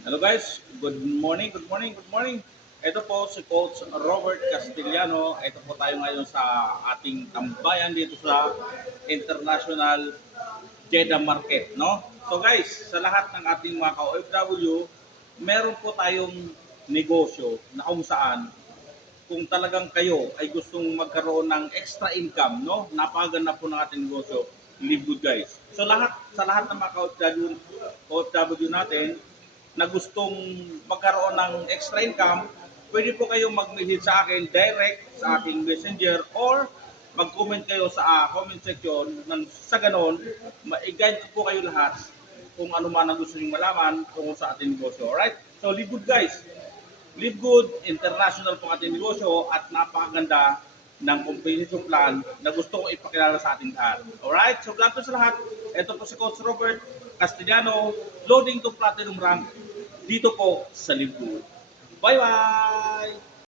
Hello guys, good morning, good morning, good morning. Ito po si Coach Robert Castellano. Ito po tayo ngayon sa ating tambayan dito sa International Jeddah Market, no? So guys, sa lahat ng ating mga ka-OFW, meron po tayong negosyo na kung saan kung talagang kayo ay gustong magkaroon ng extra income, no? Napakaganda po ng ating negosyo. Live good guys. So sa lahat ng mga OFW natin na gustong magkaroon ng extra income, pwede po kayong mag-message sa akin direct sa aking messenger or mag-comment kayo sa comment section nang sa ganon, ma-guide ko po kayo lahat kung ano man ang gusto niyo malaman tungkol sa ating negosyo. Alright? So, live good guys. Live Good, international po ating negosyo at napakaganda ng compensation plan na gusto kong ipakilala sa ating lahat. Alright? So, grabe sa lahat. Ito po si Coach Robert Castellano, loading to platinum rank dito po sa Live Good. Bye-bye!